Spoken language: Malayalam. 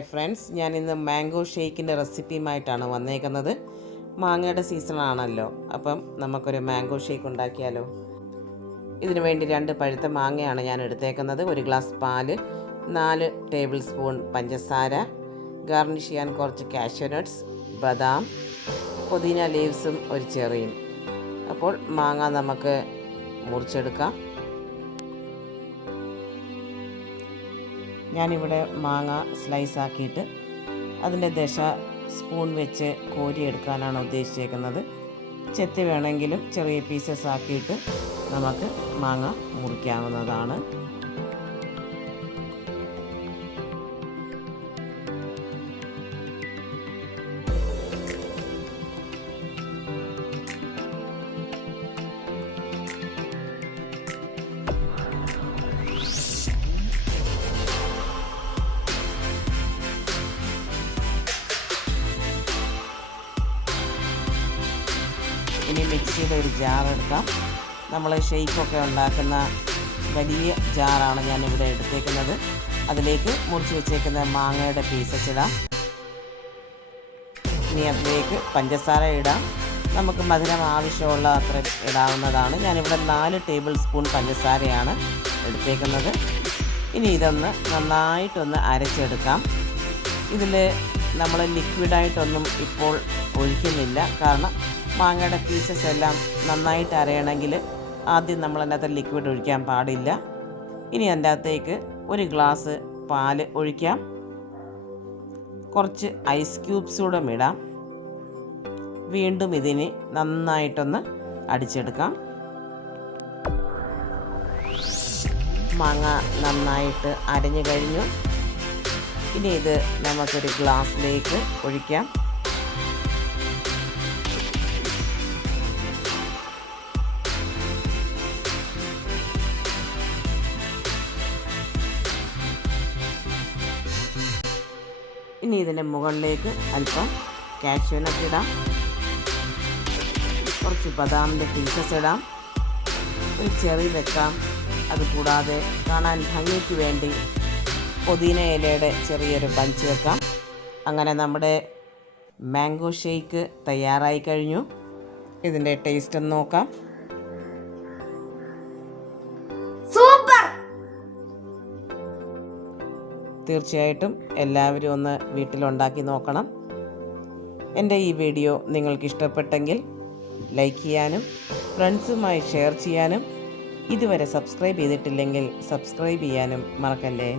ഹായ് ഫ്രണ്ട്സ്, ഞാൻ ഇന്ന് മാംഗോ ഷേക്കിൻ്റെ റെസിപ്പിയുമായിട്ടാണ് വന്നേക്കുന്നത്. മാങ്ങയുടെ സീസണാണല്ലോ, അപ്പം നമുക്കൊരു മാംഗോ ഷേക്ക് ഉണ്ടാക്കിയാലോ. ഇതിനു വേണ്ടി 2 പഴുത്ത മാങ്ങയാണ് ഞാൻ എടുത്തേക്കുന്നത്. 1 ഗ്ലാസ് പാല്, 4 ടേബിൾ സ്പൂൺ പഞ്ചസാര, ഗാർണിഷ് ചെയ്യാൻ കുറച്ച് കാഷ്യൂ നട്ട്സ്, ബദാം, പുതിന ലീവ്സും ഒരു ചെറിയും. അപ്പോൾ മാങ്ങ നമുക്ക് മുറിച്ചെടുക്കാം. ഞാനിവിടെ മാങ്ങ സ്ലൈസ് ആക്കിയിട്ട് അതിൻ്റെ ദശ സ്പൂൺ വെച്ച് കോരിയെടുക്കാനാണ് ഉദ്ദേശിച്ചേക്കുന്നത്. ചെത്തി വേണമെങ്കിലും ചെറിയ പീസസ് ആക്കിയിട്ട് നമുക്ക് മാങ്ങ മുറിക്കാവുന്നതാണ്. ഇനി മിക്സിയുടെ ഒരു ജാർ എടുക്കാം. നമ്മൾ ഷേക്കൊക്കെ ഉണ്ടാക്കുന്ന വലിയ ജാറാണ് ഞാനിവിടെ എടുത്തേക്കുന്നത്. അതിലേക്ക് മുറിച്ച് വെച്ചേക്കുന്ന മാങ്ങയുടെ പീസസ് ഇടാം. ഇനി അതിലേക്ക് പഞ്ചസാര ഇടാം. നമുക്ക് മധുരം ആവശ്യമുള്ള അത്ര ഇടാവുന്നതാണ്. ഞാനിവിടെ 4 ടേബിൾ സ്പൂൺ പഞ്ചസാരയാണ് എടുത്തേക്കുന്നത്. ഇനി ഇതൊന്ന് നന്നായിട്ടൊന്ന് അരച്ചെടുക്കാം. ഇതിൽ നമ്മൾ ലിക്വിഡായിട്ടൊന്നും ഇപ്പോൾ ഒഴിക്കുന്നില്ല, കാരണം മാങ്ങയുടെ പീസസ് എല്ലാം നന്നായിട്ട് അരയണമെങ്കിൽ ആദ്യം നമ്മൾ അതിനകത്ത് ലിക്വിഡ് ഒഴിക്കാൻ പാടില്ല. ഇനി അതിൻ്റെ അകത്തേക്ക് 1 ഗ്ലാസ് പാല് ഒഴിക്കാം. കുറച്ച് ഐസ് ക്യൂബ്സ് കൂടെ ഇടാം. വീണ്ടും ഇതിനെ നന്നായിട്ടൊന്ന് അടിച്ചെടുക്കാം. മാങ്ങ നന്നായിട്ട് അരഞ്ഞു കഴിഞ്ഞു. ഇനി ഇത് നമുക്കൊരു ഗ്ലാസ്സിലേക്ക് ഒഴിക്കാം. ഇനി ഇതിൻ്റെ മുകളിലേക്ക് അല്പം കാഷ്യൂ നട്ട് ഇടാം. കുറച്ച് ബദാമിൻ്റെ പീസസ് ഇടാം. ഒരു ചെറി വെക്കാം. അതുകൂടാതെ കാണാൻ ഭംഗിക്ക് വേണ്ടി പുതിന ഇലയുടെ ചെറിയൊരു ബഞ്ച് വെക്കാം. അങ്ങനെ നമ്മുടെ മാംഗോ ഷേക്ക് തയ്യാറായി കഴിഞ്ഞു. ഇതിൻ്റെ ടേസ്റ്റ് ഒന്ന് നോക്കാം. തീർച്ചയായിട്ടും എല്ലാവരും ഒന്ന് വീട്ടിലുണ്ടാക്കി നോക്കണം. എൻ്റെ ഈ വീഡിയോ നിങ്ങൾക്ക് ഇഷ്ടപ്പെട്ടെങ്കിൽ ലൈക്ക് ചെയ്യാനും ഫ്രണ്ട്സുമായി ഷെയർ ചെയ്യാനും ഇതുവരെ സബ്സ്ക്രൈബ് ചെയ്തിട്ടില്ലെങ്കിൽ സബ്സ്ക്രൈബ് ചെയ്യാനും മറക്കല്ലേ.